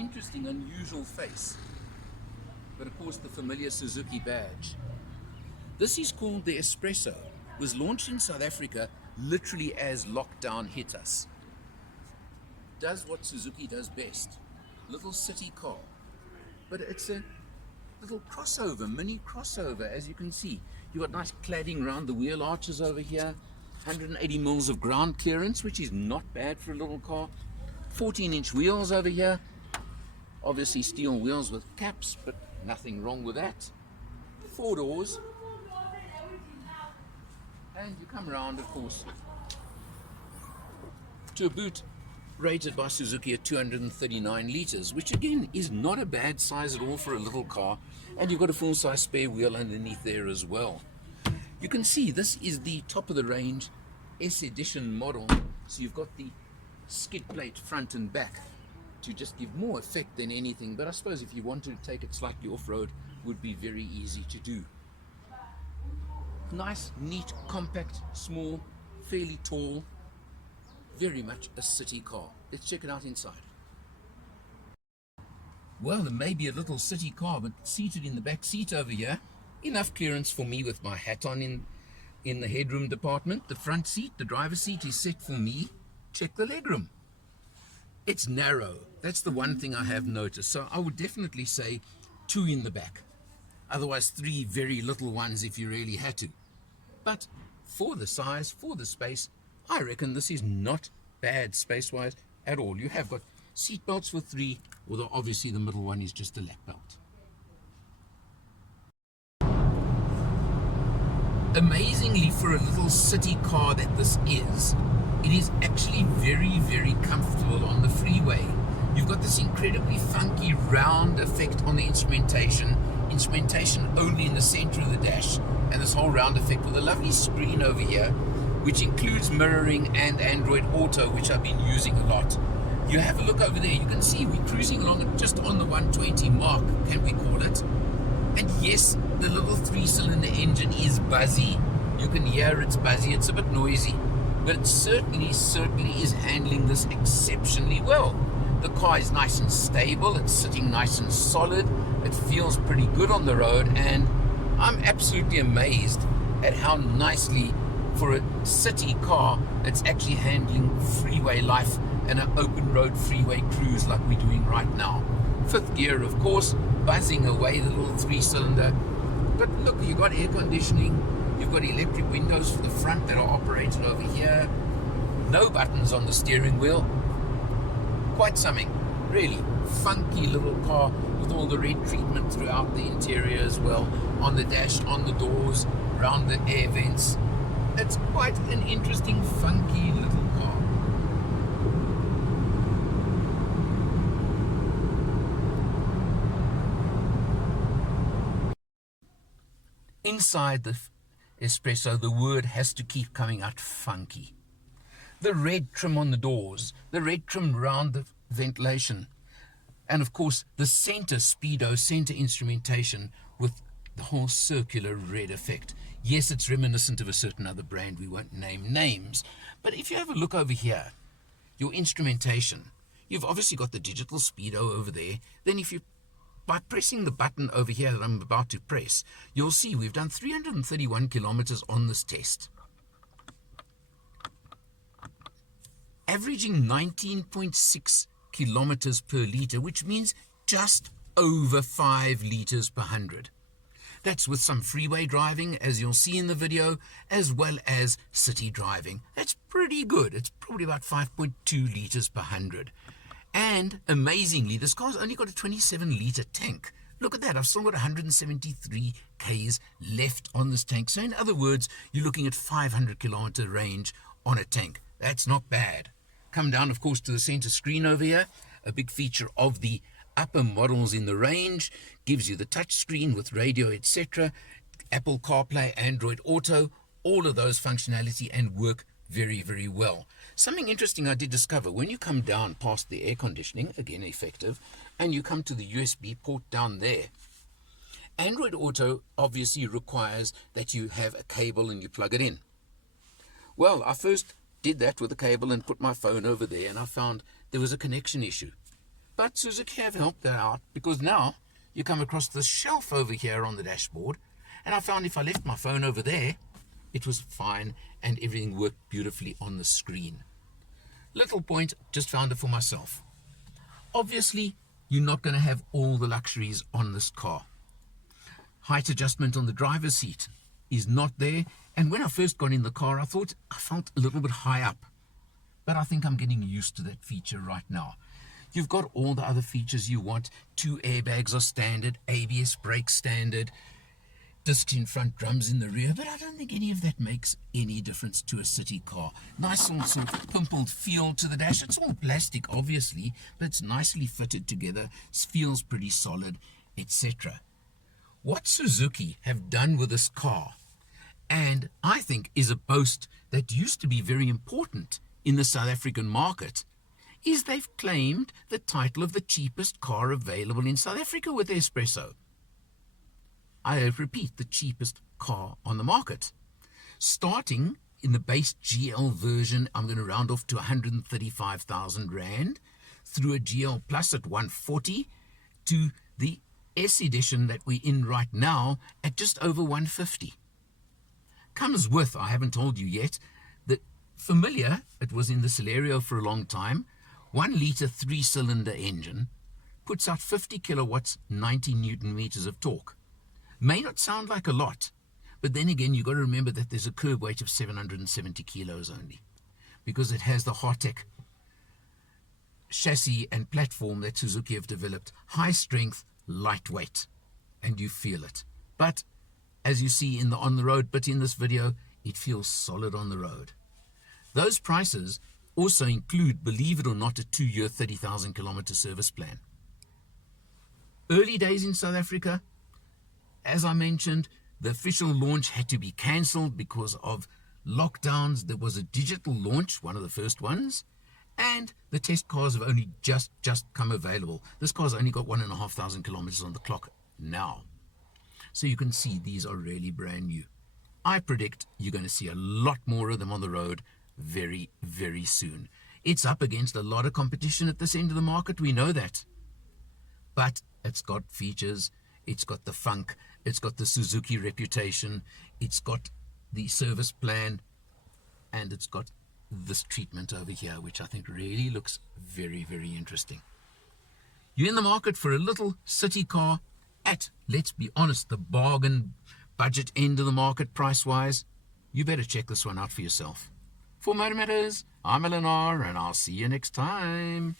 interesting, unusual face. But of course the familiar Suzuki badge. This is called the S-Presso. It was launched in South Africa literally as lockdown hit us. Does what Suzuki does best. Little city car. But it's a little crossover, mini crossover, as you can see. You've got nice cladding around the wheel arches over here. 180 mils of ground clearance, which is not bad for a little car. 14-inch wheels over here. Obviously steel wheels with caps, but nothing wrong with that. 4 doors. And you come around, of course, to a boot rated by Suzuki at 239 litres, which again is not a bad size at all for a little car. And you've got a full-size spare wheel underneath there as well. You can see this is the top of the range S edition model. So you've got the skid plate front and back to just give more effect than anything. But I suppose if you wanted to take it slightly off-road, would be very easy to do. Nice, neat, compact, small, fairly tall. Very much a city car. Let's check it out inside. Well, there may be a little city car, but seated in the back seat over here, enough clearance for me with my hat on in the headroom department. The front seat, the driver's seat, is set for me. Check the legroom. It's narrow. That's the one thing I have noticed. So I would definitely say 2 in the back. Otherwise 3 very little ones if you really had to. But for the size, for the space, I reckon this is not bad space-wise at all. You have got seat belts for 3, although obviously the middle one is just a lap belt. Amazingly, for a little city car that this is, it is actually very, very comfortable on the freeway. You've got this incredibly funky round effect on the instrumentation only in the center of the dash, and this whole round effect with a lovely screen over here, which includes mirroring and Android Auto, which I've been using a lot. You have a look over there, you can see we're cruising along at just on the 120 mark, can we call it? And yes, the little 3-cylinder engine is buzzy. You can hear it's buzzy, it's a bit noisy, but it certainly is handling this exceptionally well. The car is nice and stable, it's sitting nice and solid, it feels pretty good on the road, and I'm absolutely amazed at how nicely, for a city car, it's actually handling freeway life and an open road freeway cruise like we're doing right now. 5th gear, of course, buzzing away the little 3-cylinder. But look, you've got air conditioning, you've got electric windows for the front that are operated over here. No buttons on the steering wheel. Quite something, really. Funky little car with all the red treatment throughout the interior as well. On the dash, on the doors, around the air vents. It's quite an interesting, funky little car. Inside the S-Presso, the word has to keep coming out: funky. The red trim on the doors, the red trim around the ventilation, and of course the center Speedo, center instrumentation with the whole circular red effect. Yes, it's reminiscent of a certain other brand, we won't name names, but if you have a look over here, your instrumentation, you've obviously got the digital Speedo over there. Then if you, by pressing the button over here that I'm about to press, you'll see we've done 331 kilometers on this test, averaging 19.6 kilometers per litre, which means just over 5 litres per 100. That's with some freeway driving, as you'll see in the video, as well as city driving. That's pretty good. It's probably about 5.2 litres per 100. And amazingly, this car's only got a 27 litre tank. Look at that, I've still got 173 Ks left on this tank. So in other words, you're looking at 500 kilometer range on a tank. That's not bad. Come down, of course, to the center screen over here. A big feature of the upper models in the range. Gives you the touch screen with radio, etc. Apple CarPlay, Android Auto, all of those functionality and work very, very well. Something interesting I did discover, when you come down past the air conditioning, again effective, and you come to the USB port down there, Android Auto obviously requires that you have a cable and you plug it in. Well, I first did that with a cable and put my phone over there, and I found there was a connection issue. But Suzuki have helped that out, because now you come across this shelf over here on the dashboard, and I found if I left my phone over there, it was fine and everything worked beautifully on the screen. Little point, just found it for myself. Obviously, you're not going to have all the luxuries on this car. Height adjustment on the driver's seat is not there, and when I first got in the car, I thought I felt a little bit high up, but I think I'm getting used to that feature right now. You've got all the other features you want. 2 airbags are standard, ABS brakes standard, discs in front, drums in the rear, but I don't think any of that makes any difference to a city car. Nice little sort of pimpled feel to the dash. It's all plastic, obviously, but it's nicely fitted together, feels pretty solid, etc. What Suzuki have done with this car, and I think is a boast that used to be very important in the South African market, is they've claimed the title of the cheapest car available in South Africa with S-Presso. I repeat, the cheapest car on the market. Starting in the base GL version, I'm going to round off to 135,000 Rand, through a GL Plus at 140, to the S edition that we're in right now at just over 150. Comes with, I haven't told you yet, the familiar, it was in the Celerio for a long time, 1 litre 3-cylinder engine, puts out 50 kilowatts, 90 newton meters of torque. May not sound like a lot, but then again, you've got to remember that there's a curb weight of 770 kilos only, because it has the Hartec chassis and platform that Suzuki have developed. High strength, lightweight, and you feel it. But as you see in the on the road bit in this video, it feels solid on the road. Those prices also include, believe it or not, a 2-year 30,000 kilometer service plan. Early days in South Africa, as I mentioned, the official launch had to be cancelled because of lockdowns. There was a digital launch, one of the first ones, and the test cars have only just come available. This car's only got 1,500 kilometers on the clock now. So you can see these are really brand new. I predict you're going to see a lot more of them on the road very, very soon. It's up against a lot of competition at this end of the market, we know that. But it's got features, it's got the funk, it's got the Suzuki reputation, it's got the service plan, and it's got this treatment over here, which I think really looks very, very interesting. You're in the market for a little city car at, let's be honest, the bargain budget end of the market price-wise. You better check this one out for yourself. For Motor Matters, I'm Eleanor, and I'll see you next time.